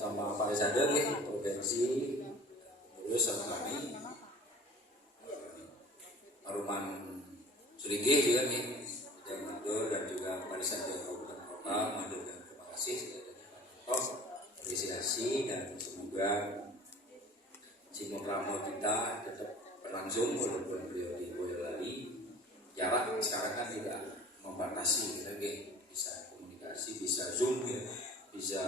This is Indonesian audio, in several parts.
sama Pak Resade nih, provinsi terus sama kami Aruman Suligih juga nih yang Mandur dan juga Pak Resade Kabupaten Kota Mandur, dan terima kasih apresiasi, dan semoga Simo Pramo kita tetap berlangsung walaupun beliau di Boyolali. Jarak sekarang kan tidak membatasi, kita bisa komunikasi, bisa zoom ya, bisa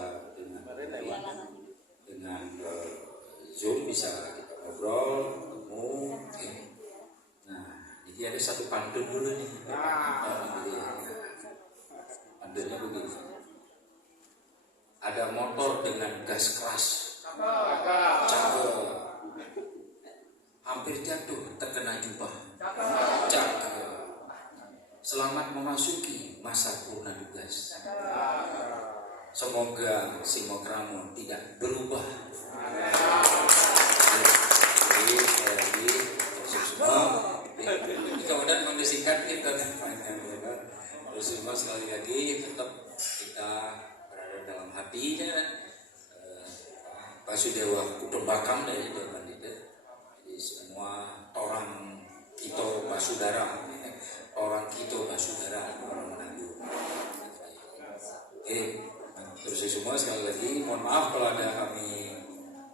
dengan zoom bisa kita ngobrol, ketemu. Okay. Nah, jadi ada satu pantun dulu nih. Pantunnya begini. Ada motor dengan gas keras, cakep, hampir jatuh terkena jubah, cakep. Selamat memasuki masa purna tugas. Semoga Simo Pramo tidak berubah. Jadi sekali lagi semua. Kemudian mendisingkan kita terus semua sekali lagi tetap kita berada dalam hatinya. Basudewa Kutumbakam dari Dewan itu. Jadi semua orang itu basudara. Orang kita basudara, orang Manado. Terus semua sekali lagi mohon maaf kalau ada kami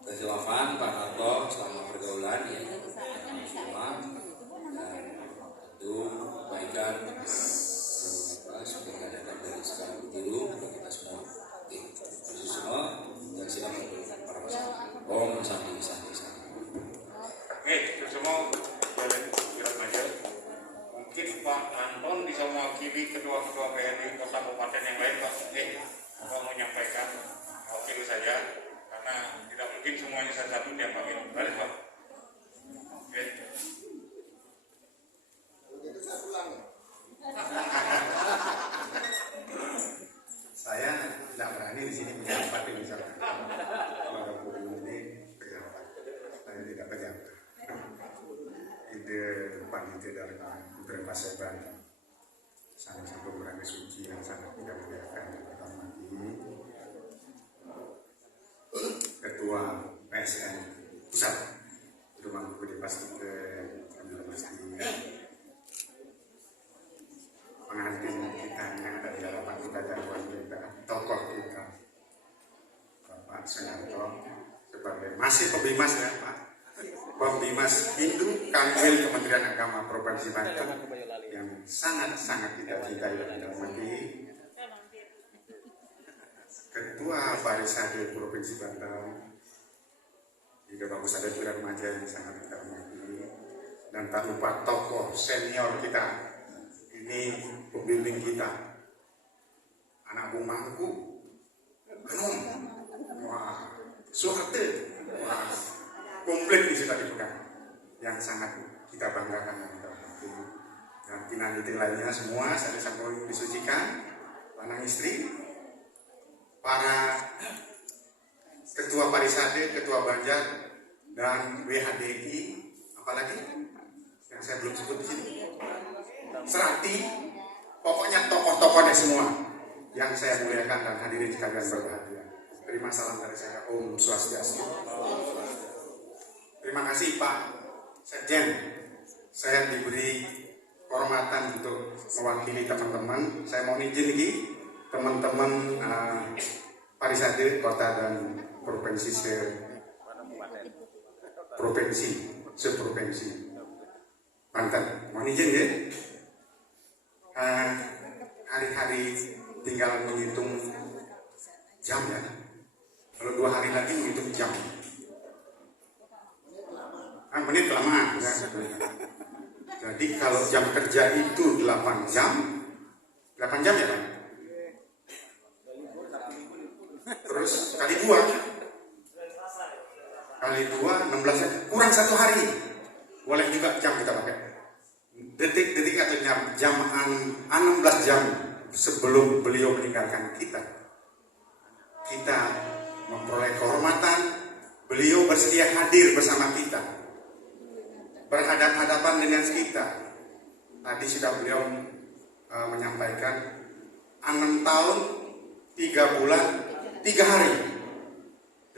kehilafan Pak Nato selama pergaulan ya semua, dan tentu kebaikan supaya datang dari sekarang biru untuk kita semua. Terus semua yang siap para masyarakat. Om Santi Santi Santi. Terus semua gerak maju. Mungkin Pak Anton bisa mewakili ketua-ketua PRI kota kabupaten yang lain, Pak. Kalau mau menyampaikan, wakil saja, karena tidak mungkin semuanya satu-satu dia panggil. Baris, Pak. Oke. Itu saya pulang. Saya tidak berani di sini pejabat misalnya. Kalau ada puluh ini pejabat, saya tidak pejabat. Ide panitia dari Putri Paseban, salah satu berani suci yang sangat tidak muliakan yang pertama Ketua PSN Pusat Rumah Buku dipastikan kami pasti pengantin kita yang ada di hadapan kita, jagoan kita, tokoh kita Bapak Sunarto sebagai masih Pembimas ya Pak, Pembimas Hindu Kanwil Kementerian Agama Provinsi Banten yang sangat-sangat kita cintai dan hormati, Ketua Parisade Provinsi Banten juga Bapak Sadar Pira Remaja yang sangat kita hormati, dan tak lupa tokoh senior kita ini, pembimbing kita anak Bung Mangku Hanum, wah Suharte, wah komplit bisa dipegang, yang sangat kita banggakan dan kita hormati. Dan pinaniti lainnya semua saya sampai disucikan, lanang istri, para ketua Parisade, ketua Banjar, dan WHDI, apalagi yang saya belum sebut di sini, Serati, pokoknya tokoh-tokohnya semua yang saya muliakan dan hadirin sekalian berbahagia. Terima salam dari saya, Om Swastiastu. Terima kasih Pak Sekjen, saya diberi kehormatan untuk mewakili teman-teman. Saya mau izin lagi teman-teman Parisade Kota dan Provinsi seprovinsi Banten. Mohon izin ya. Hari-hari tinggal menghitung jam ya. Kalau 2 hari lagi menghitung jam. Menit kelamaan. Ya. Jadi kalau jam kerja itu 8 jam ya Pak? Terus kali 2 16 kurang 1 hari. Boleh juga jam kita pakai. Detik-detik atau jam 16 jam sebelum beliau meninggalkan kita. Kita memperoleh kehormatan, beliau bersedia hadir bersama kita, berhadapan-hadapan dengan kita. Tadi sudah beliau menyampaikan 6 tahun 3 bulan 3 hari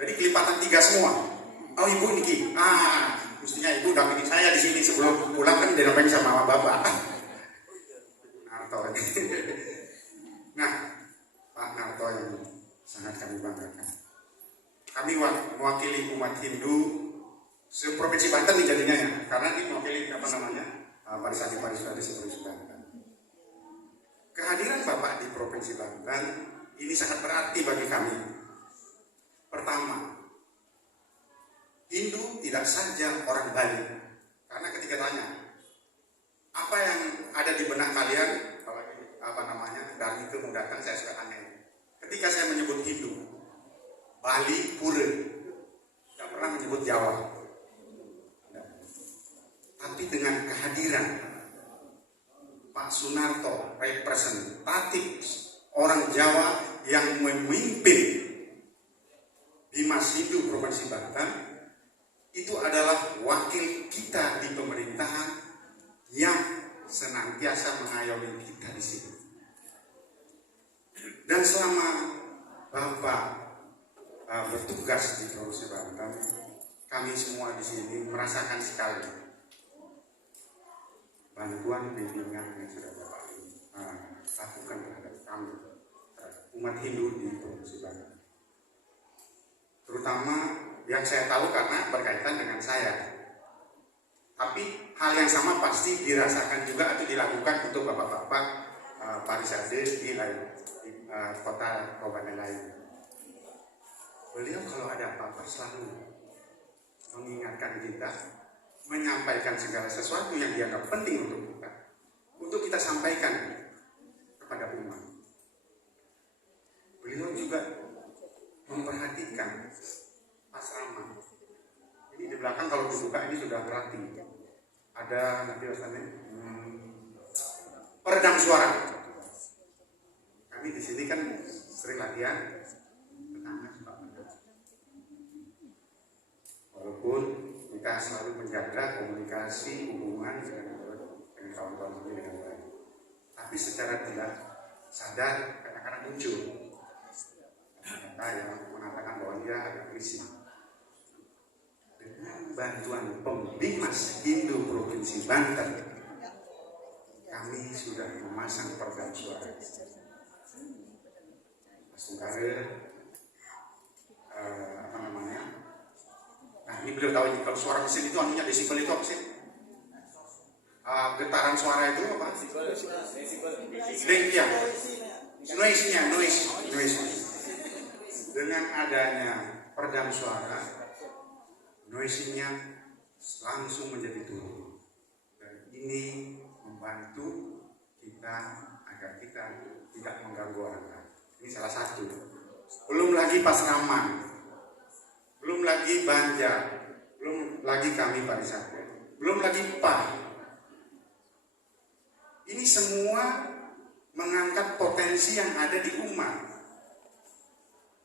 Jadi kelipatan 3 semua. Oh ibu niki, mestinya ibu dampingi saya di sini sebelum pulang kan diramping sama bapak. Narto. Nah, Pak Narto yang sangat kami banggakan. Kami mewakili umat Hindu seprovinsi Banten nih jadinya ya, karena ini mewakili Parisade seprovinsi Banten. Kehadiran Bapak di Provinsi Banten ini sangat berarti bagi kami. Pertama, Hindu tidak saja orang Bali, karena ketika tanya apa yang ada di benak kalian, dari itu mau datang saya suka tanya. Ketika saya menyebut Hindu, Bali pura, tidak pernah menyebut Jawa. Tapi dengan kehadiran Pak Sunarto, representatif orang Jawa yang memimpin Bimas Hindu Provinsi Banten, itu adalah wakil kita di pemerintahan yang senantiasa mengayomi kita di sini. Dan selama Bapak bertugas di Provinsi Banten, kami semua di sini merasakan sekali bantuan bimbingan yang sudah Bapak lakukan terhadap kami, umat Hindu di Provinsi Banten. Terutama yang saya tahu karena berkaitan dengan saya. Tapi hal yang sama pasti dirasakan juga atau dilakukan untuk bapak-bapak Parisade di kota kabupaten lain. Beliau kalau ada apa-apa selalu mengingatkan kita, menyampaikan segala sesuatu yang dianggap penting untuk kita sampaikan kepada umat. Beliau juga memperhatikan asrama. Ini di belakang kalau dibuka ini sudah berarti. Ada nanti rasanya peredam suara. Kami di sini kan sering latihan tetangga suka peredam. Walaupun kita selalu menjaga komunikasi hubungan dengan kawan-kawan ini dengan baik, tapi secara tidak sadar kadang-kadang muncul kata yang mengatakan bahwa dia agak risih. Dengan bantuan Pembimas Hindu Provinsi Banten, kami sudah memasang peredam suara. Mas Tungkare, nah ini beliau tahu ini kalau suara mesin itu artinya desibel itu apa sih? Getaran suara itu apa? Noise. Dengan adanya peredam suara, noise-nya langsung menjadi turun. Dan ini membantu kita agar kita tidak mengganggu orang lain. Ini salah satu. Belum lagi Pasraman, belum lagi Banjar, belum lagi kami Parisade, belum lagi PAH. Ini semua mengangkat potensi yang ada di umat.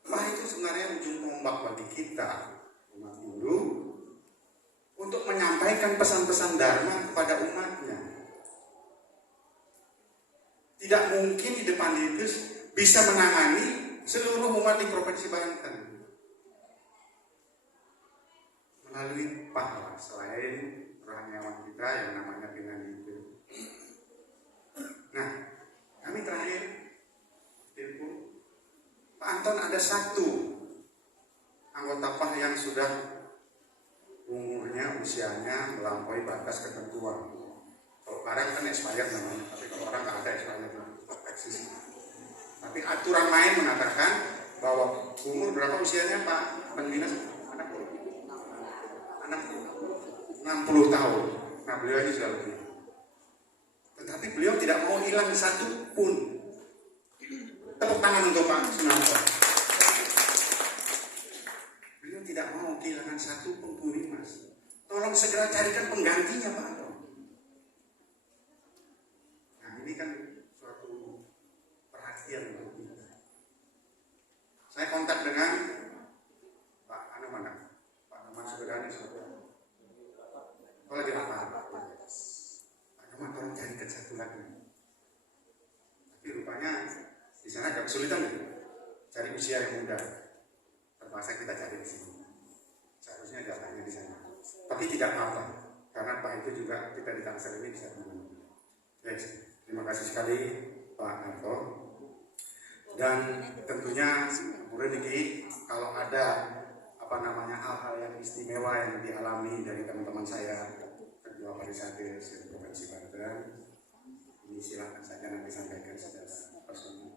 PAH itu sebenarnya ujung tombak bagi kita umat Hindu untuk menyampaikan pesan-pesan Dharma kepada umatnya. Tidak mungkin di depan itu bisa menangani seluruh umat di Provinsi Banten. Melalui PAH, selain rohaniawan kita yang namanya Pinang itu. Nah, kami terakhir info, Pak Anton ada satu anggota PAH yang sudah umurnya, usianya melampaui batas ketentuan. Kalau barang kan expired namanya, tapi kalau orang nggak ada expired eksis. Tapi aturan main mengatakan bahwa umur berapa usianya Pak Pembina? Anak 60 tahun. Nah beliau ini sudah lebih. Tetapi beliau tidak mau hilang satu pun. Tepuk tangan untuk Pak Sunarto. Beliau tidak mau kehilangan satu pun Mas. Tolong segera carikan penggantinya Pak Anton. Nah ini kan suatu perhatian untuk kita. Saya kontak dengan Pak Noman Sugedani. Kalau lagi apa? Pak Noman tolong carikan satu lagi. Tapi rupanya di sana agak kesulitan cari usia yang muda. Terpaksa kita cari di sini. Seharusnya datanya di sana. Tapi tidak apa, karena Pak itu juga kita di Tangsel ini bisa menunggu. Terima kasih sekali Pak Narto. Dan tentunya Bu Reniki, kalau ada hal-hal yang istimewa yang dialami dari teman-teman saya Ketua Parisade Provinsi Banten, ini silakan saja nanti sampaikan secara personal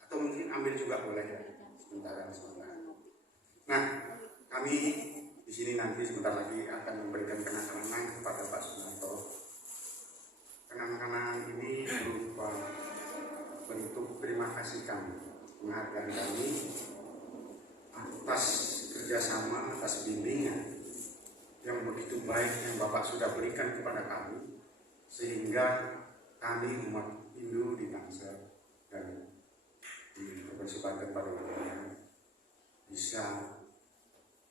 atau mungkin ambil juga boleh ya sementara. Nah, kami di sini nanti sebentar lagi akan memberikan kenang-kenangan kepada Pak Sunarto. Kenang-kenangan ini berupa bentuk terima kasih kami, penghargaan kami atas kerjasama, atas bimbingan yang begitu baik yang Bapak sudah berikan kepada kami, sehingga kami umat Hindu di Tangsel dan di Provinsi Banten pada umumnya bisa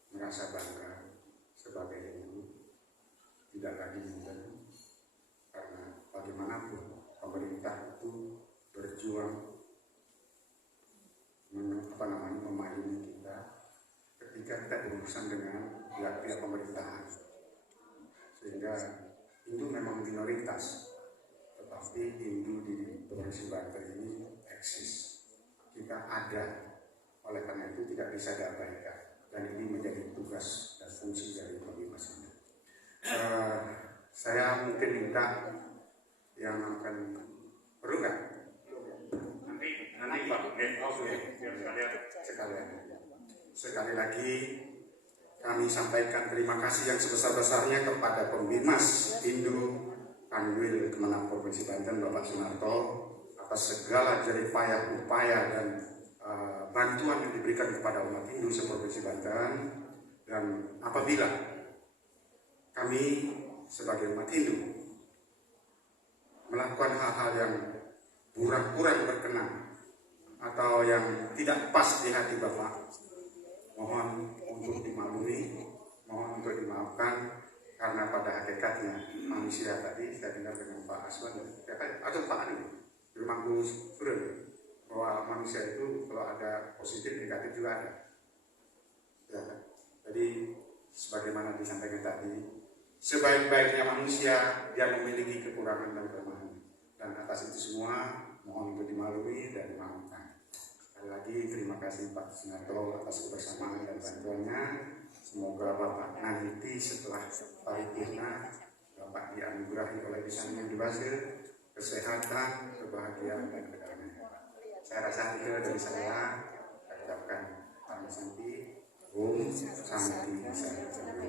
merasa bangga sebagai Hindu, tidak lagi minder, karena bagaimanapun pemerintah itu berjuang memayungi kita ketika kita berurusan dengan pihak-pihak pemerintahan, sehingga Hindu memang minoritas, tetapi Hindu di Provinsi Banten ini eksis, kita ada, oleh karena itu tidak bisa diabaikan, dan ini menjadi tugas dan fungsi dari Provinsi ini. Saya mungkin minta yang akan perlu nggak? Nanti Pak, sekali lagi kami sampaikan terima kasih yang sebesar-besarnya kepada Pembimas Hindu Kanwil Kemenang Provinsi Banten Bapak Sunarto atas segala jeripayah upaya dan bantuan yang diberikan kepada umat Hindu seprovinsi Banten. Dan apabila kami sebagai umat Hindu melakukan hal-hal yang kurang berkenan atau yang tidak pas di hati Bapak, mohon untuk dimaklumi, mohon untuk dimaafkan, karena pada hakikatnya manusia tadi saya dengar dengan Pak Aswan atau Pak Adi di Mangku Surun, bahwa manusia itu kalau ada positif negatif juga ada. Ya, jadi sebagaimana disampaikan tadi, sebaik-baiknya manusia dia memiliki kekurangan dan kelemahan, dan atas itu semua mohon untuk dimaklumi dan dimaafkan. Sekali lagi terima kasih Pak Sunarto atas kebersamaan dan bantuannya. Semoga Bapak nanti setelah paripurna Bapak dianugerahi oleh lisan yang dibasir, kesehatan, kebahagiaan dan kedamaian. Saya rasa itu dari saya ucapkan Om Santi, Om Santi Santi.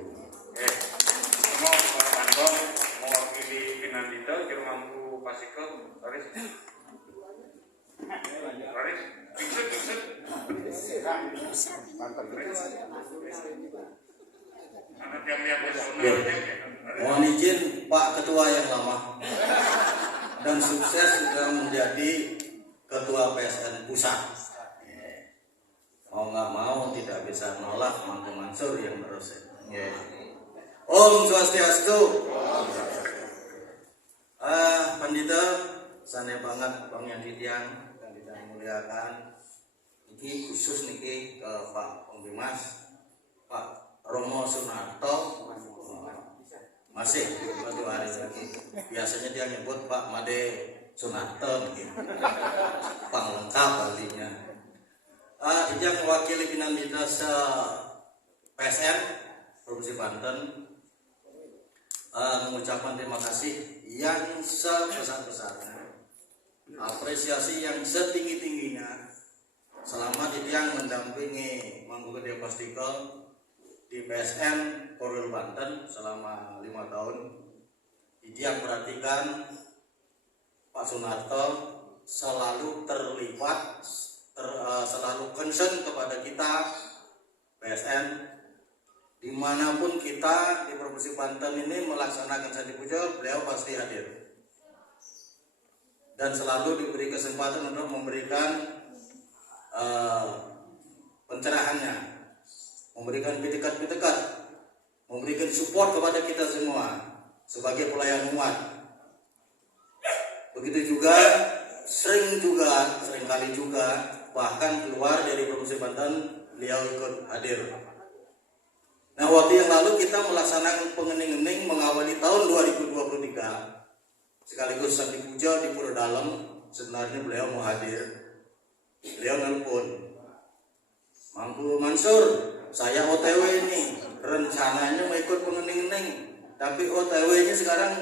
Semua Pak mewakili Pinandita Jermangku Pasiko, Raris. Mohon izin Pak Ketua yang lama dan sukses sudah menjadi Ketua PSN Pusat. Mau nggak mau tidak bisa menolak Mangku Mansur yang terus. Om Swastiastu. Pandita, sana banget Bang Yanditian yang kita muliakan. Ini khusus niki ke Pak Pembimas, Pak Romo Sunarto, masih suatu hari lagi. Biasanya dia nyebut Pak Made Sunarto, Pang lengkap artinya. Yang mewakili Pinandita PSN Provinsi Banten mengucapkan terima kasih yang sebesar-besarnya, apresiasi yang setinggi-tingginya selama Didiang mendampingi Mangku Gede Pastikel di PSN Korwil Banten selama 5 tahun. Didiang perhatikan Pak Sunarto selalu terlibat, selalu concern kepada kita PSN. Dimanapun kita di Provinsi Banten ini melaksanakan Sandi Pujo, beliau pasti hadir dan selalu diberi kesempatan untuk memberikan pencerahannya, memberikan pitekat-pitekat, memberikan support kepada kita semua sebagai pelayan umat. Begitu juga seringkali juga bahkan keluar dari Provinsi Banten beliau ikut hadir Nah, waktu yang lalu kita melaksanakan pengening-ening mengawali tahun 2023. Sekaligus Sandi Puja di Pura Dalam, sebenarnya beliau mau hadir. Beliau nelpon, Mangku Mansur, saya OTW ini, rencananya mau ikut pengening-ening, tapi OTW-nya sekarang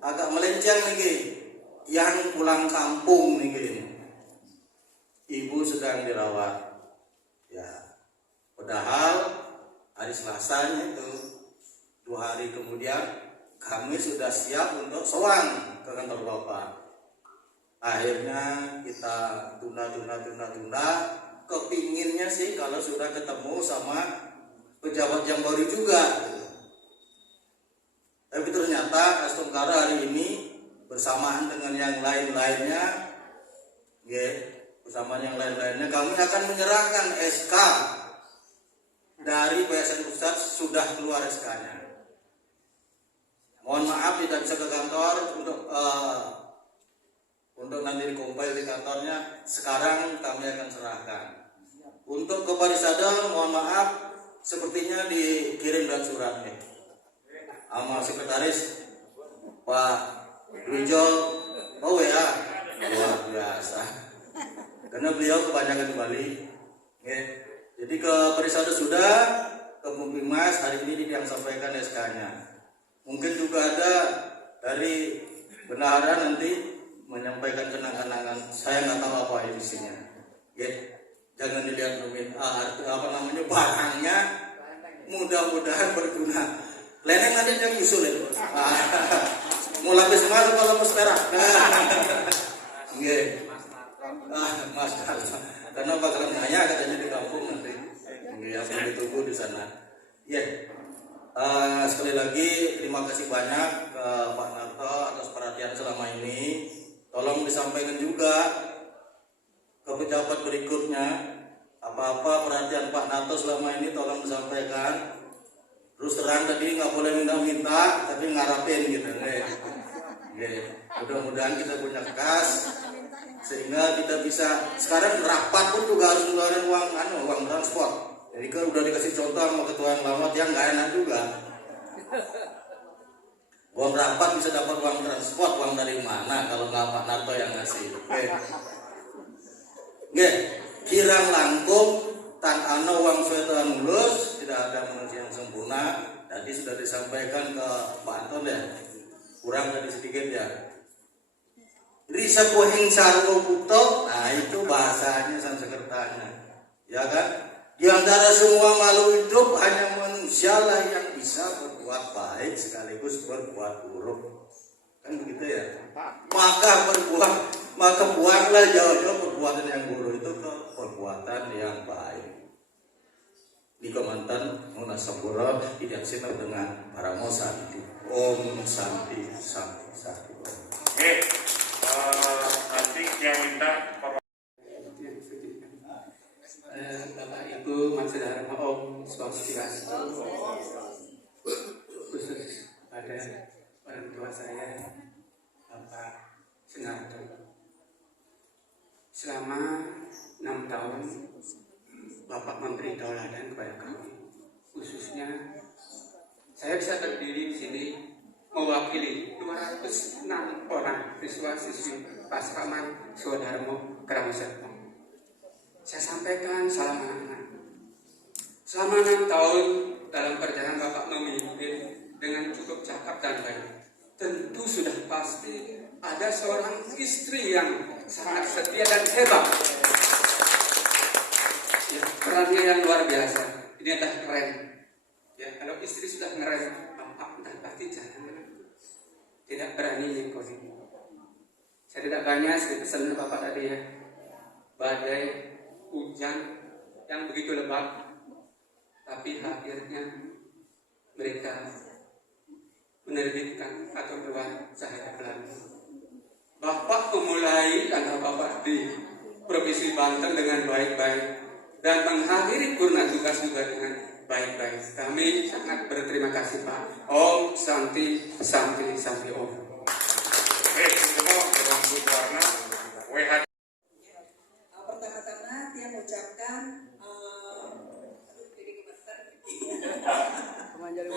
agak melenceng nih, yang pulang kampung nih. Ibu sedang dirawat. Ya, padahal hari Selasanya itu 2 hari kemudian kami sudah siap untuk sowan ke kantor Bapak. Akhirnya kita tunda. Kepinginnya sih kalau sudah ketemu sama pejabat yang baru juga. Tapi ternyata Astungkara hari ini bersamaan dengan yang lain-lainnya, kami akan menyerahkan SK dari PSN Pusat. Sudah keluar SK-nya. Mohon maaf tidak bisa ke kantor untuk nanti dikompil di kantornya. Sekarang kami akan serahkan. Untuk ke Parisada, mohon maaf, sepertinya dikirim dan suratnya sama sekretaris Pak Wijol. Oh ya, luar biasa. Karena beliau kebanyakan di Bali. Jadi ke Parisada sudah, ke Mumpimas hari ini yang sampaikan SK-nya. Mungkin juga ada dari bendahara nanti menyampaikan kenang-kenangan. Saya nggak tahu apa isinya. Jangan dilihat barangnya, mudah-mudahan berguna. Leneng nanti yang nyusul itu. Mau lapis emas atau lapis perak? Mas, karena bakalan nanya katanya di kampung nanti. Yang ditunggu di sana. Sekali lagi terima kasih banyak ke Pak Narto atas perhatian selama ini. Tolong disampaikan juga ke pejabat berikutnya, apa-apa perhatian Pak Narto selama ini tolong disampaikan. Terus terang tadi nggak boleh minta-minta, tapi ngarapin gitu. Mudah-mudahan kita punya kas sehingga kita bisa. Sekarang rapat pun juga harus ngeluarin uang transport. Jadi kan udah dikasih contoh sama ketua yang lama, yang nggak enak juga. Uang rapat bisa dapat uang transport, uang dari mana kalau nggak Pak Narto yang ngasih? Kirang langkung tan ano uang suatu mulus, tidak ada manusia yang sempurna. Tadi sudah disampaikan ke Pak Anton ya, kurang tadi sedikit ya. Risa pohing sarwo putok, nah itu bahasanya Sanskertanya, ya kan? Di antara semua makhluk hidup hanya manusialah yang bisa berbuat baik sekaligus berbuat buruk, kan begitu ya? Maka buatlah jauh-jauh perbuatan yang buruk itu ke perbuatan yang baik. Di Kementan Munasabura tidak sinar dengan Paramo Santi. Om Santi Santi Santi. Nanti yang minta Bapak Ibu Maksudara Om Swastiastu, khusus pada orang tua saya Bapak Sunarto. Selama 6 tahun Bapak memberi tauladan kepada kami. Khususnya saya bisa berdiri di sini mewakili 206 orang siswa-siswi Pasraman Swadarmo Kramasarmo. Saya sampaikan salam anak-anak. Selama 6 tahun dalam perjalanan Bapak memimpin dengan cukup cakap dan baik. Tentu sudah pasti ada seorang istri yang sangat setia dan hebat. Ya, perannya yang luar biasa. Ini adalah keren. Ya, kalau istri sudah keren, Bapak entah pasti jangan tidak berani mengikuti. Saya tidak banyak sedikit pesan Bapak tadi ya. Badai, hujan yang begitu lebat, tapi akhirnya mereka menerbitkan atau keluar cahaya pelangi. Bapak memulai kantor Bapak di Provinsi Banten dengan baik-baik dan mengakhiri purna tugas juga dengan baik-baik. Kami sangat berterima kasih Pak. Om Santi Santi Santi Om. semua berlangsung karena WH. Pertama-tama dia mengucapkan jadi gemeter yang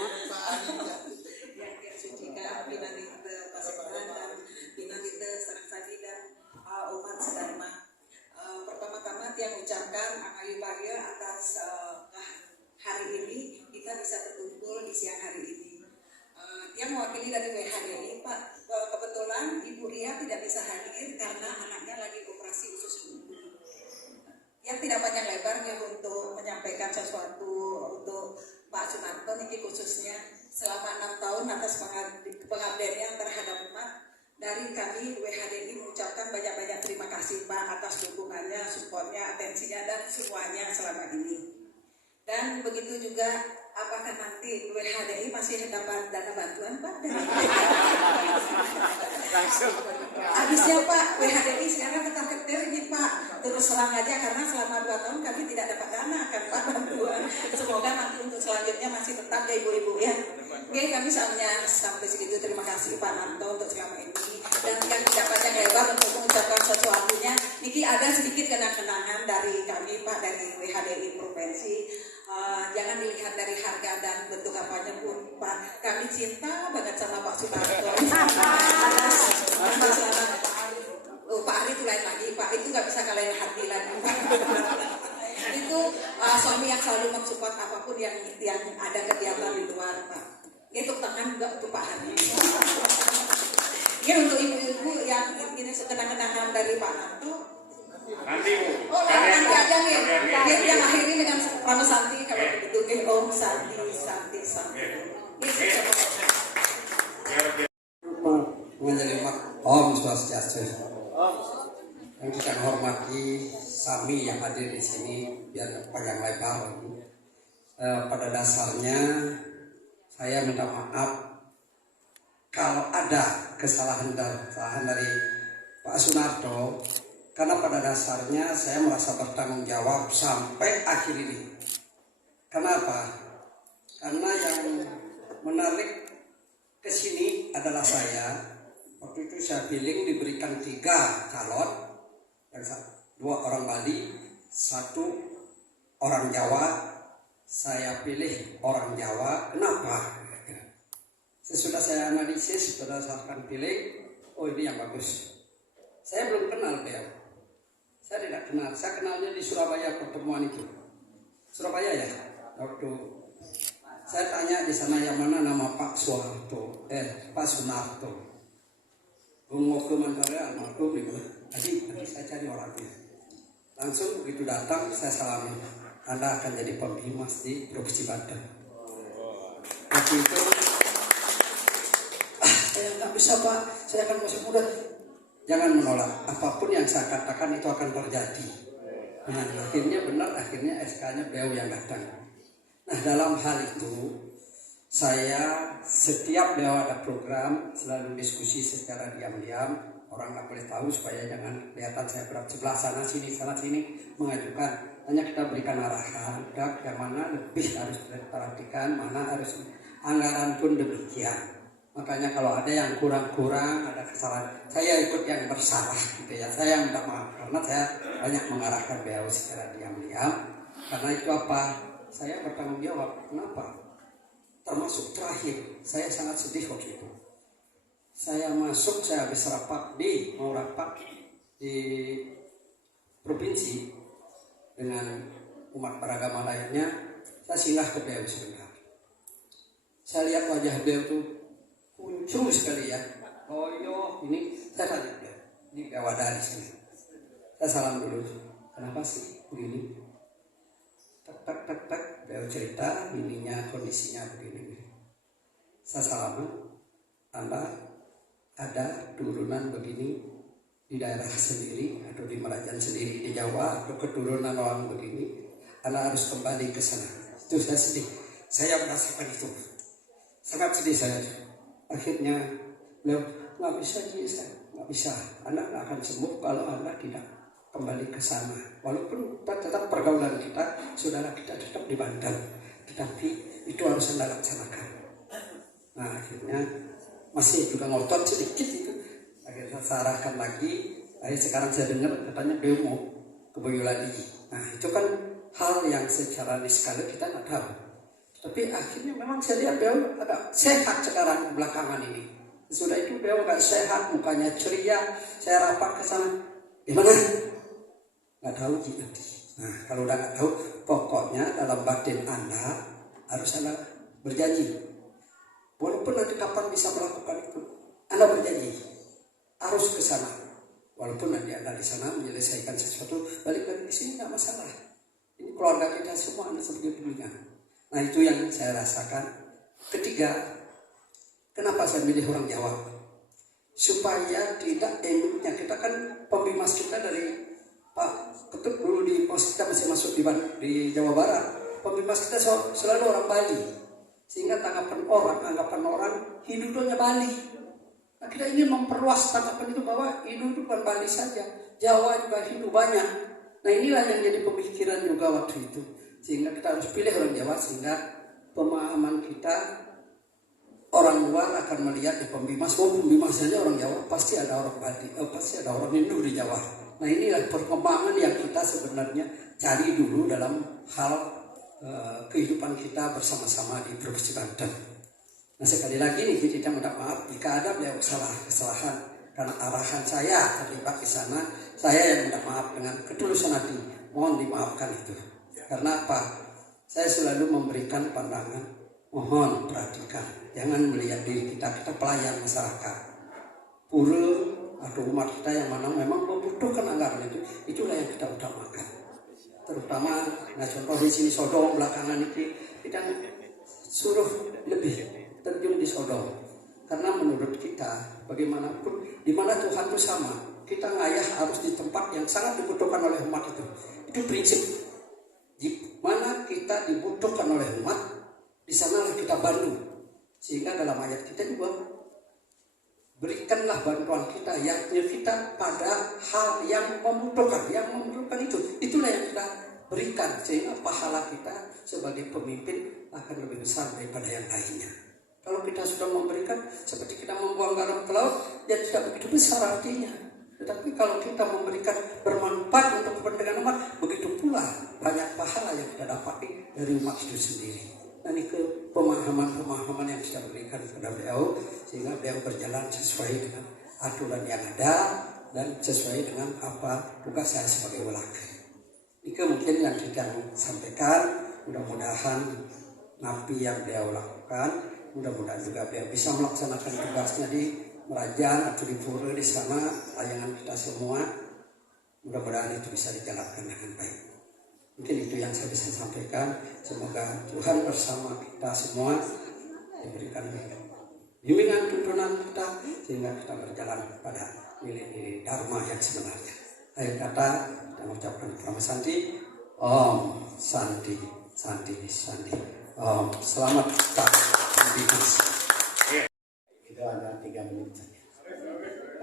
sucikan Pinanite Paseban dan Pinanite Saraksadi dan umat sedharma. Pertama-tama tiang ucapkan Angayu Bahagia atas hari ini kita bisa berkumpul di siang hari ini. Yang mewakili dari WHDI, Pak, kebetulan Ibu Ria tidak bisa hadir karena anaknya lagi operasi usus buntu. Yang tidak panjang lebarnya untuk menyampaikan sesuatu untuk Pak Sunarto niki khususnya selama 6 tahun atas pengabdiannya terhadap umat. Dari kami WHDI mengucapkan banyak-banyak terima kasih Pak atas dukungannya, supportnya, atensinya dan semuanya selama ini. Dan begitu juga, apakah nanti WHDI masih dapat dana bantuan Pak? Habisnya Pak, WHDI sekarang ketar-ketir ini Pak. Terus serang aja karena selama 2 tahun kami tidak dapat dana kan Pak bantuan. Semoga nanti untuk selanjutnya masih tetap ya ibu-ibu ya. Oke, kami saatnya sampai segitu. Terima kasih Pak Nanto untuk selama ini. Dan yang tidak panjang lebar untuk mengucapkan sesuatunya. Niki ada sedikit kenang-kenangan dari kami Pak, dari WHDI Provinsi. Jangan dilihat dari harga dan bentuk apanya pun Pak, kami cinta banget sama Pak Sunarto. Pak Ari itu lain lagi Pak, itu nggak bisa kalian hati lagi Pak. Itu suami yang selalu mensupport apapun yang ada kegiatan di luar Pak. Itu tangan juga untuk Pak Ari. Ini untuk ibu-ibu yang ini kenang-kenangan dari Pak Nanto. Nanti Bu. Oh, nanti aja nih. Biar yang akhiri dengan Rama Santi kalau begitu. Om Santi. Menerima Om Swastiastu. Yang kita hormati Sami yang hadir di sini, biar panjang lebar. Pada dasarnya saya minta maaf kalau ada kesalahan dari Pak Sunarto. Karena pada dasarnya saya merasa bertanggung jawab sampai akhir ini. Kenapa? Karena yang menarik ke sini adalah saya. Waktu itu saya pilih diberikan 3 calon. Yang 2 orang Bali, 1 orang Jawa. Saya pilih orang Jawa. Kenapa? Sesudah saya analisis berdasarkan pilih, oh ini yang bagus. Saya belum kenal dia. Saya tidak kenal, saya kenalnya di Surabaya pertemuan itu. Surabaya ya, waktu saya tanya di sana yang mana nama Pak Sunarto, Pak Sunarto. Mau ke Manggarai, almarhum di mana? Aji, saya cari orangnya. Langsung begitu datang, saya salami. Anda akan jadi pembimas di Provinsi Banten. Waktu itu, saya nggak bisa Pak, saya akan masih muda. Jangan menolak, apapun yang saya katakan itu akan terjadi. Nah, akhirnya benar, akhirnya SK-nya beliau yang datang. Nah, dalam hal itu, saya setiap beliau ada program, selalu diskusi secara diam-diam. Orang nggak boleh tahu supaya jangan kelihatan saya berat sebelah sana sini mengajukan. Hanya kita berikan arahan, yang mana lebih harus diperhatikan, mana harus anggaran pun demikian. Makanya kalau ada yang kurang-kurang, ada kesalahan, saya ikut yang bersalah gitu ya. Saya minta maaf karena saya banyak mengarahkan beliau secara diam-diam. Karena itu apa? Saya bertanggung jawab. Kenapa? Termasuk terakhir, saya sangat sedih waktu itu. Saya masuk, saya habis mau rapat di provinsi dengan umat beragama lainnya. Saya singgah ke beliau sebentar. Saya lihat wajah beliau tuh lucu sekali ya. Oh yo, ini saya tanya dia, ini Gawada di sini. Saya salam dulu. Kenapa sih begini? Tak. Beliau cerita, ininya kondisinya begini. Saya salam. Anda ada turunan begini di daerah sendiri atau di Merajan sendiri di Jawa atau keturunan orang begini. Anda harus kembali ke sana. Itu saya sedih. Saya merasakan itu. Sangat sedih saya. Akhirnya beliau nggak bisa, Anda nggak akan sembuh kalau Anda tidak kembali ke sana. Walaupun tetap pergaulan kita, saudara kita tetap di Banten, tetapi itu harus Anda laksanakan. Nah akhirnya masih juga ngotot sedikit itu. Akhirnya saya arahkan lagi. Sekarang saya dengar katanya beliau mau ke Boyolali. Nah itu kan hal yang secara niskala kita nggak tahu. Tapi akhirnya memang saya lihat beliau agak sehat sekarang belakangan ini. Sudah itu beliau agak sehat, mukanya ceria. Saya rapat ke sana, gimana? Nggak tahu nanti. Nah, kalau udah nggak tahu, pokoknya dalam batin Anda harus Anda berjanji. Walaupun nanti kapan bisa melakukan itu, Anda berjanji harus ke sana. Walaupun nanti Anda di sana menyelesaikan sesuatu, balik lagi di sini nggak masalah. Ini keluarga kita semua Anda sebagai pembina. Nah, itu yang saya rasakan. Ketiga, kenapa saya milih orang Jawa? Supaya tidak endingnya, kita kan pembimas kita dari Pak Ketut dulu di pos kita masih masuk di Jawa Barat. Pembimas kita selalu orang Bali, sehingga tanggapan orang hidupnya Bali. Nah, kita ingin memperluas tanggapan itu bahwa Hindu itu bukan Bali saja, Jawa juga Hindu banyak. Nah, inilah yang jadi pemikiran juga waktu itu, sehingga kita harus pilih orang Jawa, sehingga pemahaman kita orang luar akan melihat di pembimas, pembimas saja orang Jawa, pasti ada orang Bali, pasti ada orang Hindu di Jawa. Nah, inilah perkembangan yang kita sebenarnya cari dulu dalam hal kehidupan kita bersama-sama di Provinsi Banten. Nah, sekali lagi nih kita minta maaf jika ada beliau kesalahan karena arahan saya terlibat di sana. Saya yang minta maaf dengan ketulusan hati, mohon dimaafkan itu. Karena apa? Saya selalu memberikan pandangan, mohon perhatikan, jangan melihat diri kita pelayan masyarakat. Pura atau umat kita yang mana memang membutuhkan anggaran itulah yang kita utamakan. Terutama, nah contoh di sini Sodong belakangan itu kita suruh lebih terjun di Sodom, karena menurut kita bagaimanapun di mana Tuhan itu sama, kita ngayah harus di tempat yang sangat dibutuhkan oleh umat itu prinsip. Di mana kita dibutuhkan oleh umat, di sanalah kita bantu. Sehingga dalam ayat kita juga berikanlah bantuan kita, yakni kita pada hal yang membutuhkan itulah yang kita berikan, sehingga pahala kita sebagai pemimpin akan lebih besar daripada yang lainnya. Kalau kita sudah memberikan seperti kita membuang garam ke laut, ya tidak begitu besar artinya. Tetapi kalau kita memberikan bermanfaat untuk kepentingan umat, begitu pula banyak pahala yang kita dapati dari umat itu sendiri. Dan itu pemahaman yang kita berikan kepada beliau, sehingga beliau berjalan sesuai dengan aturan yang ada dan sesuai dengan apa tugas saya sebagai wakil. Itu mungkin yang kita sampaikan. Mudah-mudahan napi yang beliau lakukan, mudah-mudahan juga beliau bisa melaksanakan tugasnya di Merajang atau di Pura di sana, layangan kita semua. Mudah-mudahan itu bisa dijalankan dengan baik. Mungkin itu yang saya bisa sampaikan. Semoga Tuhan bersama kita semua diberikan bimbingan tuntunan kita, sehingga kita berjalan pada nilai-nilai Dharma yang sebenarnya. Akhir kata, kita mengucapkan Pranama Santi. Om Santi, Santi, Santi. Om. Selamat Pak Bimas. Itu ada 3 menit saja.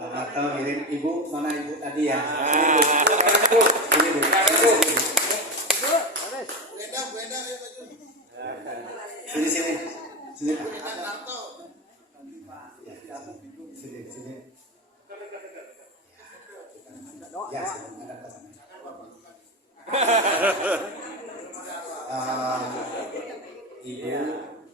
Pak Nato ngirim ibu, mana ibu tadi ya? Ini bu. Sini. Sini. Sini. Ya, Ibu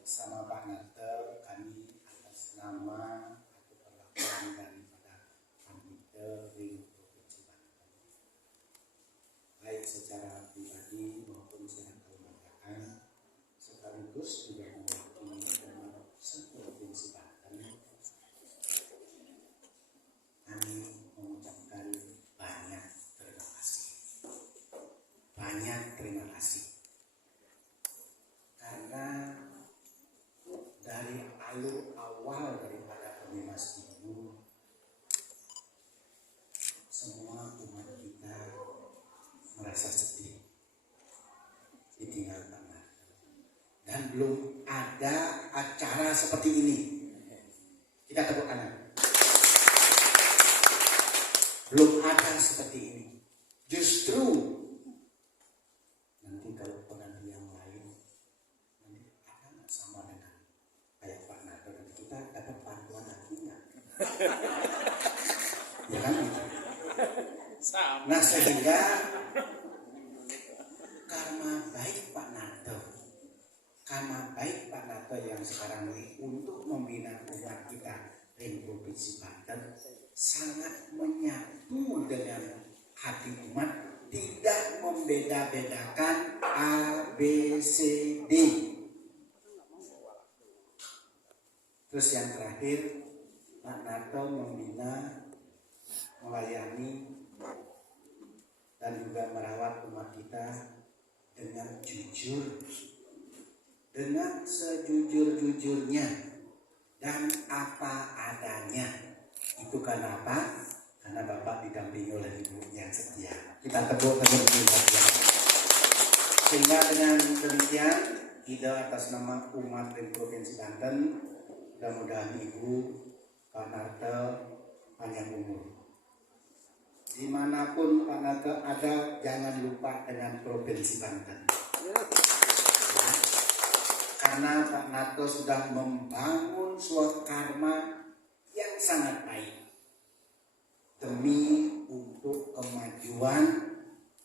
sama Pak Nato, kami atas nama atau perlakuan daripada Komite di Provinsi Banten, baik secara pribadi maupun secara kelembagaan, sekaligus juga mewakili Provinsi Banten, kami mengucapkan banyak terima kasih. Banyak terima kasih. Karena dari alur awal daripada Pemimas Ibu, semua umat kita merasa sedih ditinggal Pak Nato. Dan belum ada acara seperti ini. Kita tepuk tangan. Belum ada seperti ini. Justru nanti kalau pengganti yang lain nanti akan sama dengan kayak Pak Nato, nanti kita dapat bantuan lagi nggak? Ya kan? Nah, sehingga karma baik Pak Nato, karma sangat baik Pak Narto yang sekarang ini untuk membina umat kita di Provinsi Banten, sangat menyatu dengan hati umat, tidak membeda-bedakan A, B, C, D. Terus yang terakhir, Pak Narto membina, melayani, dan juga merawat umat kita dengan jujur, dengan sejujur-jujurnya, dan apa adanya. Itu karena apa? Karena Bapak didampingi oleh Ibu yang setia. Kita tepuk tangan saja. Sehingga dengan demikian, ide atas nama umat di Provinsi Banten, mudah-mudahan Ibu, Pak Narto, panjang umur. Dimanapun Pak Narto ada, jangan lupa dengan Provinsi Banten. Karena Pak Narto sudah membangun suatu karma yang sangat baik demi untuk kemajuan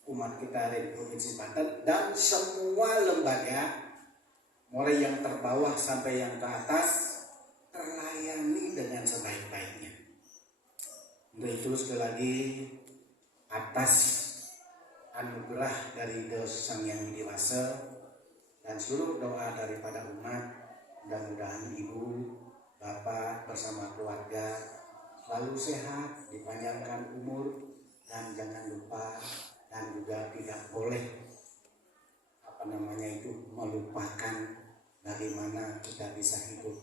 umat kita di Provinsi Banten dan semua lembaga, mulai yang terbawah sampai yang ke atas, terlayani dengan sebaik-baiknya. Untuk itu sekali lagi, atas anugerah dari Dewa Sang Yang Widi Wase dan seluruh doa daripada umat, mudah-mudahan Ibu, Bapak bersama keluarga selalu sehat, dipanjangkan umur, dan jangan lupa dan juga tidak boleh melupakan bagaimana kita bisa hidup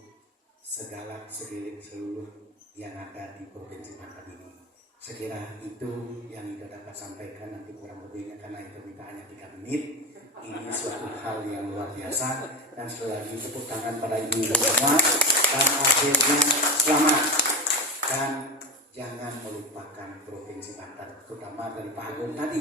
segala seluruh yang ada di Provinsi Banten ini. Sekira itu yang kita dapat sampaikan, nanti kurang lebihnya karena itu kita hanya 3 menit. Ini suatu hal yang luar biasa, dan sekali lagi tepuk tangan pada ibu semua, dan akhirnya selamat. Dan jangan melupakan Provinsi Banten, terutama dari Pak Agung tadi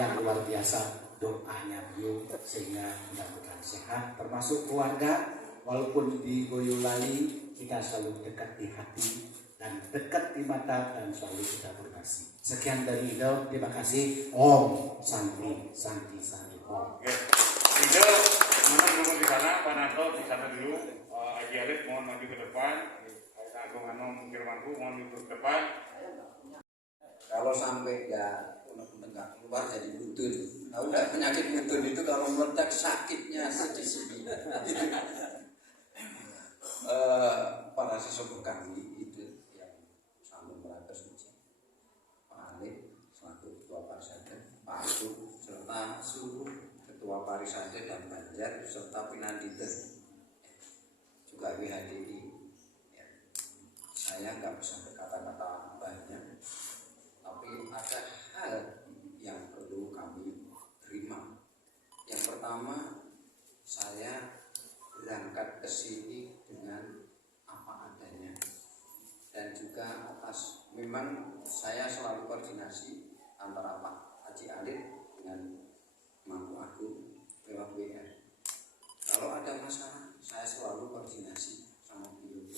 yang luar biasa doanya beliau, sehingga mudah-mudahan sehat, termasuk keluarga. Walaupun di Boyolali kita selalu dekat di hati dan dekat di mata, dan selalu kita berbakti. Sekian dari Ido, terima kasih. Om Santi Santi Santi Om. Ido, mana dulu di sana, Pak Narto di sana dulu. Haji Alif mohon maju ke depan. Pak Agung Anom Firmanku mohon maju ke depan. Kalau sampai nggak keluar jadi mutun. Nah, udah penyakit mutun itu kalau meledak sakitnya di sini. Para sesepuh kami itu yang sambung merata suci, Pak Alif selaku Ketua Parisade, Pak Agung serta seluruh Ketua Parisade dan Banjar serta Pinandita juga WHDI. Ya. Saya nggak bisa berkata-kata banyak, tapi ada hal yang perlu kami terima. Yang pertama, saya berangkat ke sini dengan apa adanya, dan juga atas, memang saya selalu koordinasi antara Pak Haji Alif dengan Mangku Agung lewat WR. Kalau ada masalah, saya selalu koordinasi sama beliau.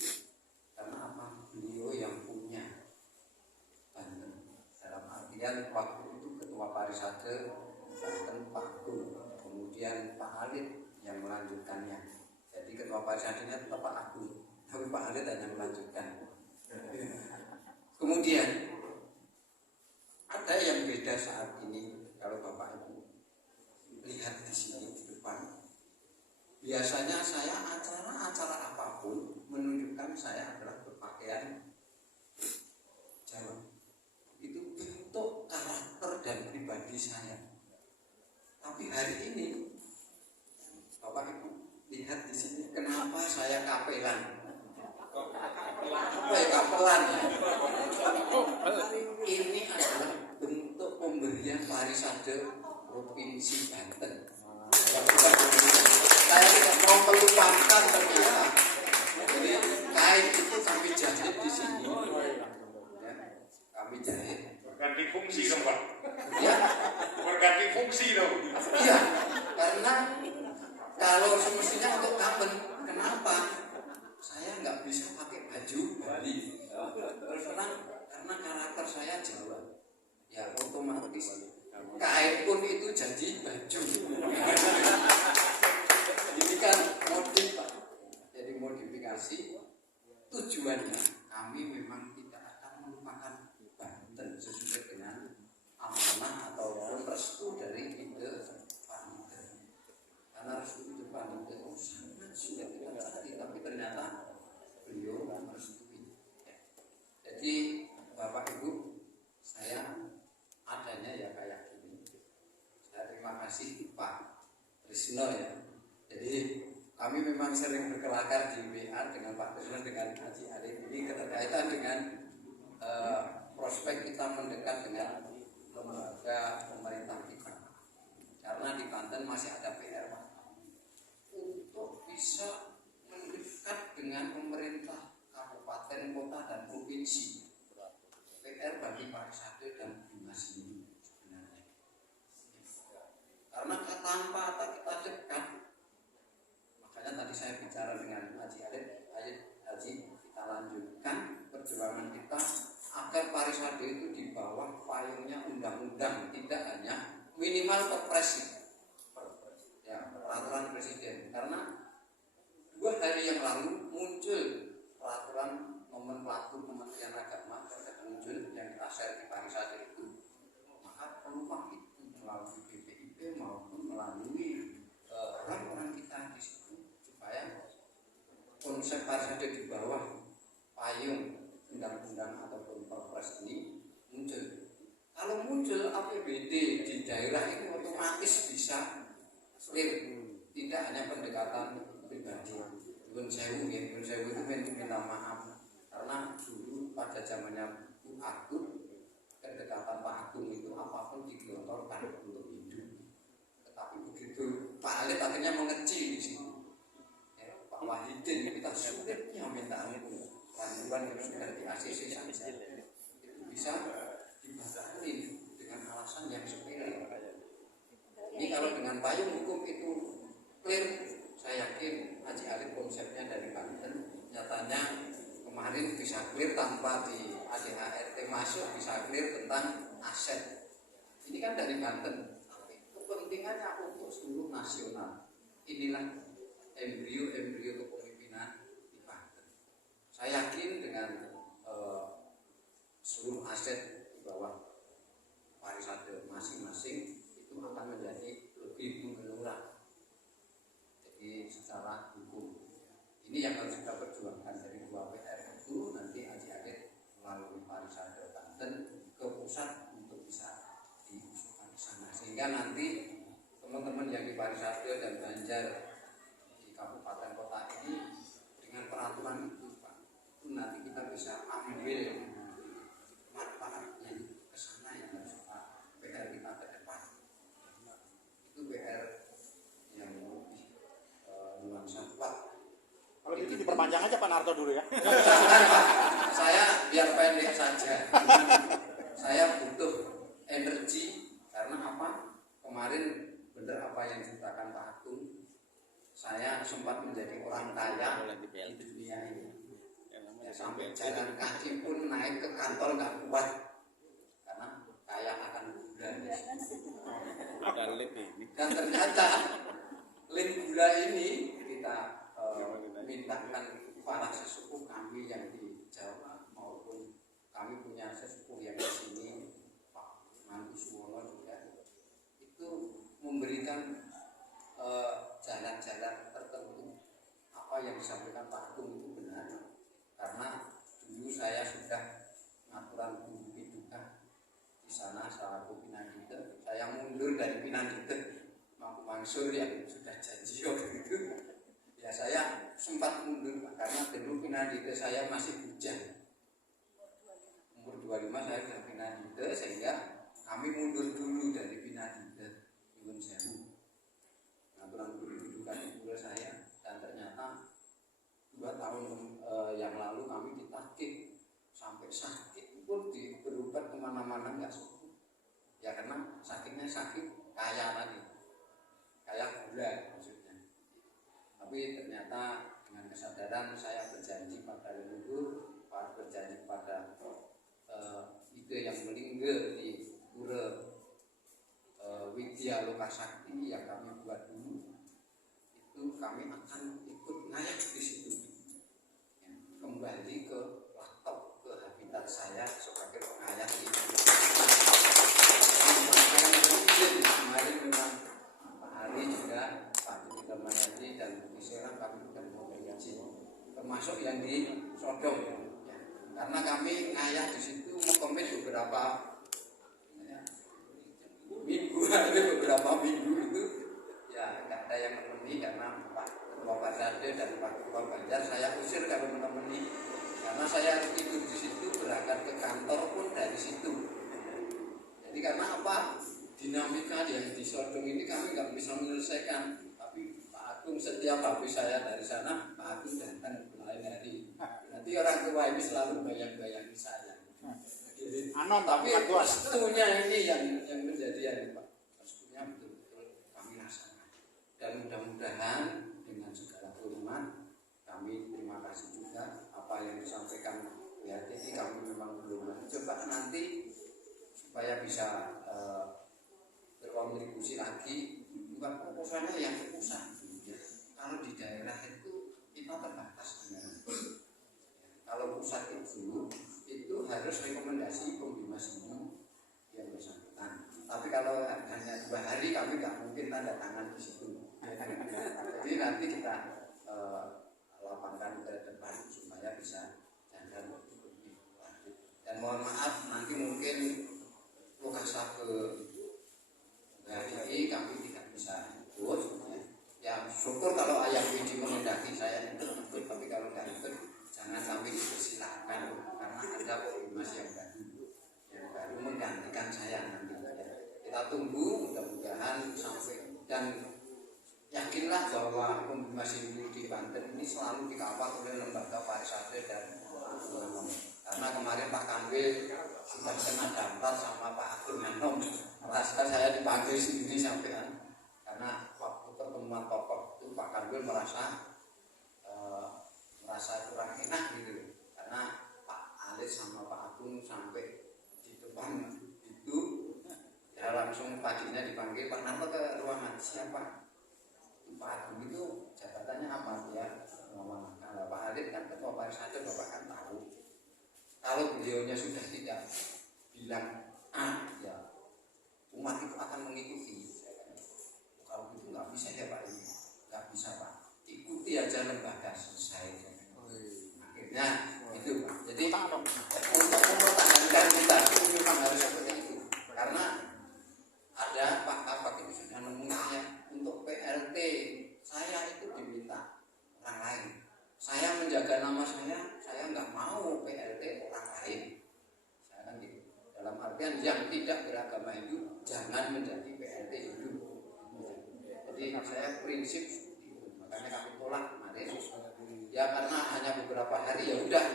Karena apa? Beliau yang punya Banten. Dalam artian waktu itu Ketua Parisade Banten Pak Agung, kemudian Pak Alif yang melanjutkannya. Jadi Ketua Parisadenya tetap Pak Agung, tapi Pak Alif hanya melanjutkan. Kemudian ada yang beda saat ini. Kalau Bapak Ibu lihat di sini di depan, biasanya saya acara-acara apapun menunjukkan saya adalah berpakaian Jawa. Itu bentuk karakter dan pribadi saya. Tapi hari ini Bapak Ibu lihat di sini, kenapa saya kapelan? Apa ya kapelan ya? Ini adalah bentuk pemberian Parisade Provinsi Banten. Saya tidak mau melupakan ternyata. Jadi kain itu kami jahit di sini. Ya, kami jahit. Berganti fungsi dong Pak. Ya. Berganti fungsi dong. Iya, karena kalau semestinya untuk kapan, kenapa saya nggak bisa pakai baju Bali? Terus terang, karena karakter saya Jawa, ya otomatis kain pun itu jadi baju. Ini kan model kami memang sering berkelakar di WA dengan Pak Presiden, dengan Haji Arif ini keterkaitan dengan prospek kita mendekat dengan lembaga pemerintah kita. Karena di Banten masih ada PR untuk bisa mendekat dengan pemerintah kabupaten, kota, dan provinsi. PR bagi pariwisata dan dinas ini sebenarnya. Karena tanpa kita dekat, makanya tadi saya bicara dengan Haji Arif, Haji, kita lanjutkan perjuangan kita agar pariwisata itu di bawah payungnya undang-undang, tidak hanya minimal kepres ya, peraturan presiden. Karena 2 hari yang lalu muncul peraturan nomenklatur Kementerian Agama muncul yang kita share di pariwisata itu, maka peluang itu melalui BPIP maupun melalui orang-orang kita di situ supaya konsep pariwisata di bawah payung undang-undang ataupun perpres ini muncul. Kalau muncul APBD di daerah itu otomatis bisa clear, tidak hanya pendekatan pribadi. Nyuwun sewu nggih, nyuwun sewu itu minta maaf karena dulu pada zamannya Bu Agung, kedekatan Pak Agung itu apapun digelontorkan untuk hidup. Tetapi begitu Pak Alif akhirnya mengecil di sini. Pak Wahidin kita sulitnya minta bantuan yang sudah di ACC saja itu bisa dibatalkan dengan alasan yang sepele. Ini kalau dengan payung hukum itu clear, saya yakin Haji Alif konsepnya dari Banten nyatanya kemarin bisa clear tanpa di ADHRT masuk, bisa clear tentang aset. Ini kan dari Banten, tapi kepentingannya untuk seluruh nasional. Inilah embrio kepemimpinan di Banten. Saya yakin dengan seluruh aset di bawah pariwisata masing-masing itu akan menjadi lebih mengelurah. Jadi secara hukum ini yang harus kita perjuangkan dari 2 PR itu nanti Haji Arif melalui pariwisata Banten ke pusat untuk bisa diusulkan di sana, sehingga nanti teman-teman yang di pariwisata dan Banjar di kabupaten kota ini dengan peraturan itu Pak, itu nanti kita bisa ambil manfaatnya ke sana yang harus PR kita ke depan. Itu PR yang lebih nuansa kuat. Kalau gitu diperpanjang aja Pak Narto dulu ya. Saya biar pendek saja. Saya butuh energi karena apa? Kemarin benar apa yang diceritakan Pak Agung. Saya sempat menjadi orang kaya di dunia ini. Ya, sampai jalan kaki pun naik ke kantor nggak kuat karena kaya akan gula. Dan ternyata link gula ini kita mintakan para sesepuh kami yang di Jawa maupun kami punya sesepuh yang di sini Pak Mantu Suwono juga itu memberikan jalan-jalan tertentu. Apa yang disampaikan Pak Agung itu benar karena dulu saya sudah ngaturan Pinduka di sana selaku Pinandite. Saya mundur dari Pinandite Mampu Mansur yang sudah janji waktu itu. Ya saya sempat mundur Pak, karena dulu Pinandite saya masih bujang. Umur 25 saya sudah Pinandite, sehingga kami mundur dulu dari Pinandite. Nyuwun sewu. Aturan kedudukan itu saya, dan ternyata 2 tahun yang lalu kami ditagih sampai sakit pun berobat kemana-mana nggak sembuh. Ya karena sakitnya sakit kaya tadi, kaya gula maksudnya. Tapi ternyata dengan kesadaran saya berjanji pada leluhur, berjanji pada ide yang meninggal di Pura Widya Lokasakti yang kami buat dulu, itu kami akan ikut naik di situ, ya, kembali ke laptop, ke habitat saya sebagai pengayak di kemarin memang Pak Hari juga Pak Budi Mayadi dan Bu Isera kami sudah mengaji, termasuk yang di Sodong, ya. Karena kami ngayak di situ mengkomit beberapa minggu, ada beberapa minggu itu ya nggak ada yang menemani karena Pak Ketua PRD dari Pak Ketua Banjar saya usir kalau menemani, karena saya harus tidur di situ, berangkat ke kantor pun dari situ. Jadi karena apa? Dinamika yang di Sodong ini kami nggak bisa menyelesaikan. Tapi Pak Agung setiap habis saya dari sana, Pak Agung datang lain hari. Nanti orang tua ini selalu bayang-bayangi saya. Tapi restunya ini yang menjadi yang Pak. Restunya betul-betul kami rasakan. Dan mudah-mudahan dengan segala hormat kami terima kasih juga apa yang disampaikan ya. Jadi kami memang belum coba nanti supaya bisa berkontribusi lagi, bukan proposalnya yang ke pusat. Kalau di daerah itu kita terbatas dengan kalau pusat itu harus rekomendasi Pembimas Hindu yang bersangkutan. Tapi kalau hanya 2 hari kami nggak mungkin tanda tangan di situ. Jadi nanti kita lapangkan ke depan supaya bisa jalan lebih lanjut. Dan mohon maaf nanti mungkin lokasi ke hari kami tidak bisa ikut. Ya syukur kalau Ayah Widi mengendaki saya ikut, tapi kalau nggak ikut jangan kami dipersilakan karena ada Pembimas yang baru menggantikan saya nanti. Kita tunggu mudah-mudahan sampai, dan yakinlah bahwa Pembimas Hindu di Banten ini selalu dikawal oleh lembaga pariwisata dan karena kemarin Pak Kanwil sudah kena damprat sama Pak Agung Hanom. Merasa saya dipanggil sendiri sampean karena waktu pertemuan tokoh itu Pak Kanwil merasa kurang enak gitu, karena Pak Alis sama Pak Agung sampai di depan itu ya langsung paginya dipanggil, Pak Narto ke ruangan. Siapa? Pak Agung itu jabatannya apa ya? Kalau Pak Alis kan ketua pariwisata, Bapak kan tahu. Kalau beliaunya sudah tidak bilang ya umat itu akan mengikuti. Kalau itu nggak bisa ya Pak, ini nggak bisa Pak, ikuti aja lembaga selesai. Akhirnya itu Pak. Jadi untuk mempertahankan kita itu memang harus seperti itu, karena ada Pak Kabak itu sudah nemunya untuk PLT saya itu diminta orang lain. Saya menjaga nama saya nggak mau PLT orang lain. Saya kan gitu. Dalam artian yang tidak beragama Hindu jangan menjadi PLT Hindu. Jadi saya prinsip itu, makanya kami tolak kemarin. Ya karena hanya beberapa hari ya udah,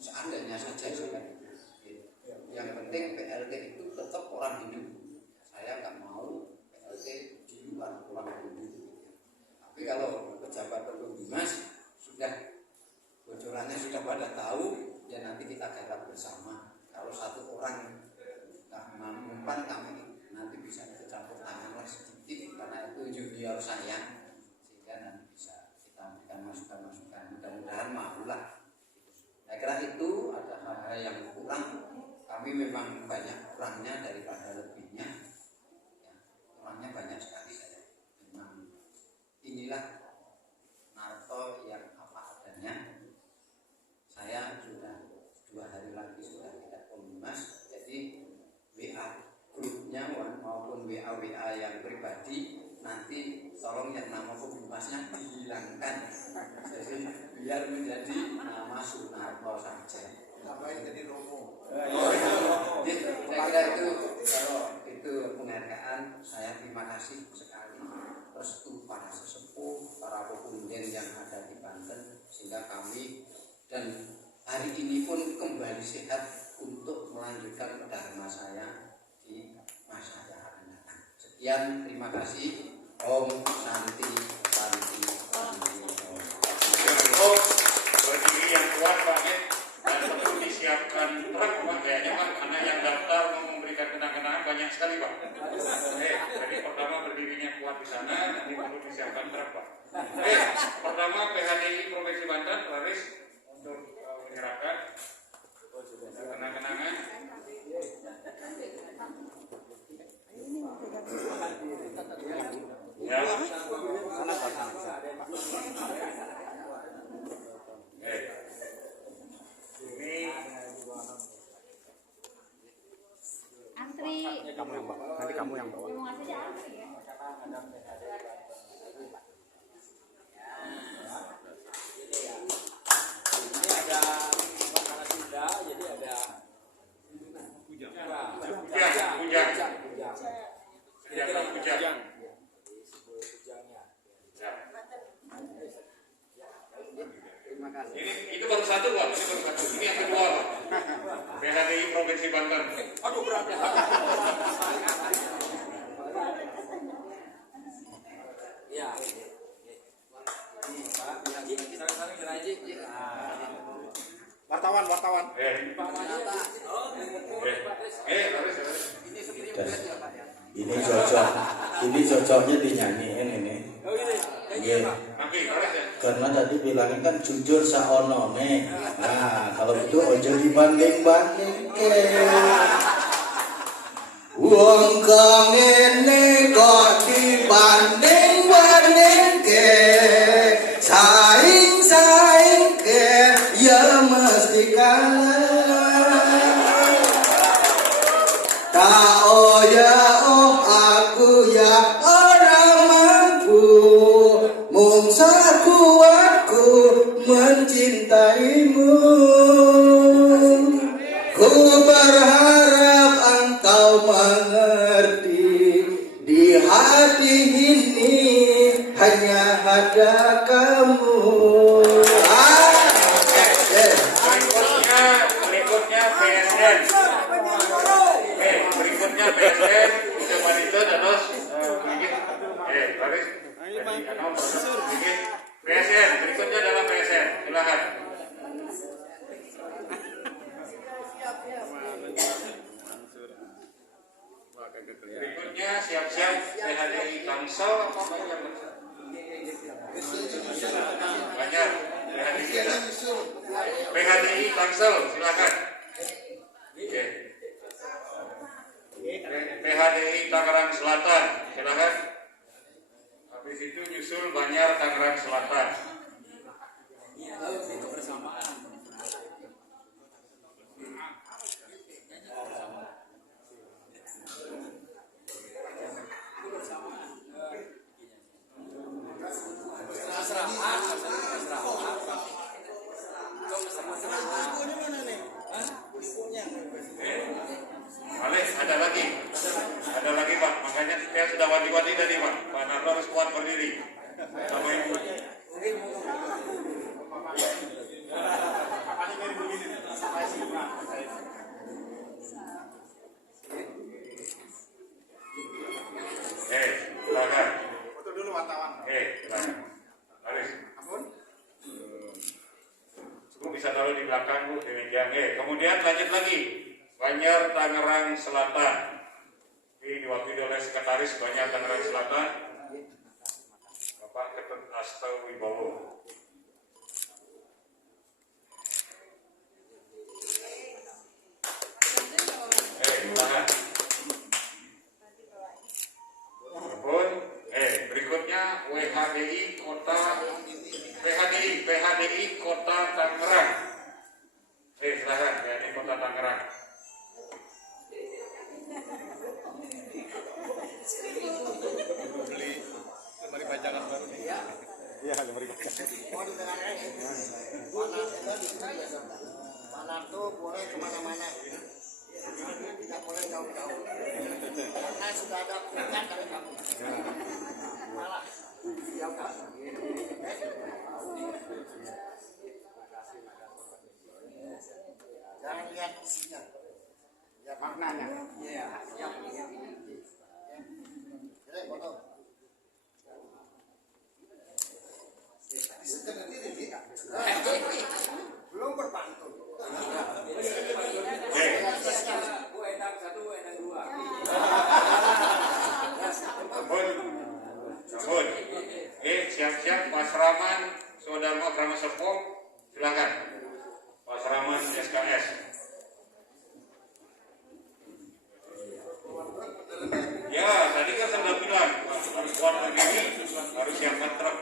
seandainya saja sudah. Yang penting PLT itu tetap orang Hindu. Saya nggak mau PLT di luar orang Hindu. Tapi kalau pejabat Pembimas sudah bocorannya sudah pada tahu, ya nanti kita garap bersama. Kalau satu orang nggak mempan, kami nanti bisa campur tangan sedikit karena itu junior saya, sehingga nanti bisa kita berikan masukan-masukan. Mudah-mudahan maulah. Saya kira itu ada hal-hal yang kurang. Kami memang banyak kurangnya daripada lebihnya. Ya, kurangnya banyak sekali saya. Memang inilah Narto yang apa adanya. Saya sudah 2 hari lagi sudah tidak Pembimas, jadi WA grupnya maupun WA yang pribadi nanti tolong yang nama Pembimasnya dihilangkan, jadi biar menjadi nama Sunarto saja. Apa yang jadi Romo? Saya kira itu, kalau itu penghargaan, saya terima kasih sekali restu para sesepuh, para pepunden yang ada di Banten, sehingga kami dan hari ini pun kembali sehat untuk melanjutkan dharma saya di masa yang akan datang. Sekian, terima kasih. Om Santi Santi Santi. Oh, berdiri yang kuat Pak, dan perlu disiapkan truk Pak, kayaknya Pak, karena yang daftar mau memberikan kenang-kenangan banyak sekali Pak. Jadi pertama berdirinya kuat di sana, nanti perlu disiapkan truk Pak. Pertama PHDI Provinsi Banten, Laris untuk menyerahkan kenang-kenangan. Ya. Ini antri. Kamu yang bawa. Nanti kamu yang bawa. Mau ngasih dia antri ya. Ini itu baru satu Pak, ini baru satu. Ini yang kedua Pak. PHDI Provinsi Banten. Aduh berat. Ya. Wartawan. Ini cocoknya dinyanyiin ini. Iya. Karena tadi bilangin kan jujur saonone. Nah, kalau itu ojo dibanding-banding ke. Wong kang ngene kok dibanding-banding ke. Saing ke ya mesti kalah. Tak oh ya oh aku ya orang mampu. Mungsa kuatku mencintaimu. Ku berharap engkau mengerti. Di hati ini hanya ada kamu. Berikutnya PSN. Berikutnya PSN. Coba itu terus baris. PSN. Berikutnya adalah PSN. Silakan. Berikutnya siap-siap PHDI Tangsel. Banyak PHDI Tangsel, silakan. PHDI Tangerang Selatan, silakan. Habis itu nyusul Banjar Tangerang Selatan. Ada lagi Pak, makanya saya sudah wanti-wanti tadi Pak. Pak Narto harus kuat berdiri. Sama ibu. Silakan. Foto dulu wartawan. Silakan. Haris. Bu bisa taruh di belakang Bu, di meja. Kemudian lanjut lagi. Banjar Tangerang Selatan. Ini diwakili oleh Sekretaris Banjar Tangerang Selatan, Bapak Ketut Asta Wibowo. Silakan. Berikutnya PHDI Kota Tangerang. Silakan PHDI Kota Tangerang. Beli lemari pajangan baru nih. Iya, lemari pajangan. Mana tuh boleh kemana-mana, tidak boleh jauh-jauh, karena sudah ada perintah dari kamu. Malah siapa? Jangan lihat isinya, lihat maknanya. Iya, siap. Foto. Belum berpantun. Siap-siap Pak Seraman, Saudara Akrama Serpong, silakan. Pak Seraman SKS. Ya, tadi kan saya sudah bilang harus kuat begini, harus siapkan truk.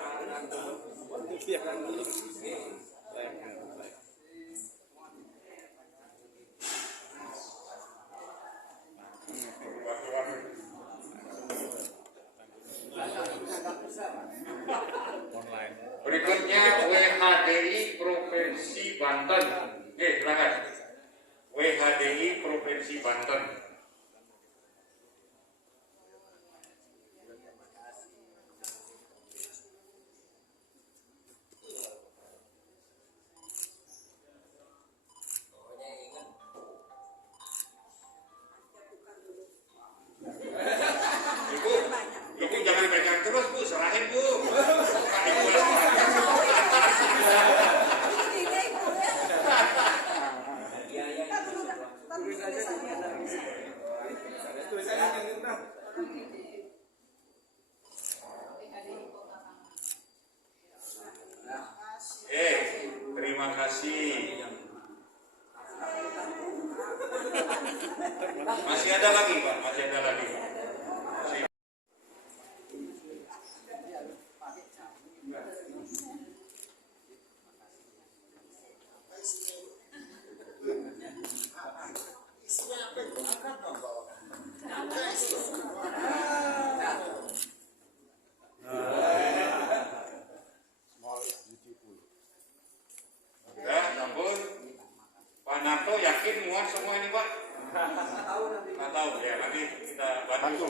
Berikutnya WHDI Provinsi Banten. Silakan. WHDI Provinsi Banten. Terima kasih. Masih ada lagi Pak, masih ada lagi. Ya, ampun. Pak Narto yakin muat semua ini Pak? Nggak tahu ya, nanti kita bantu.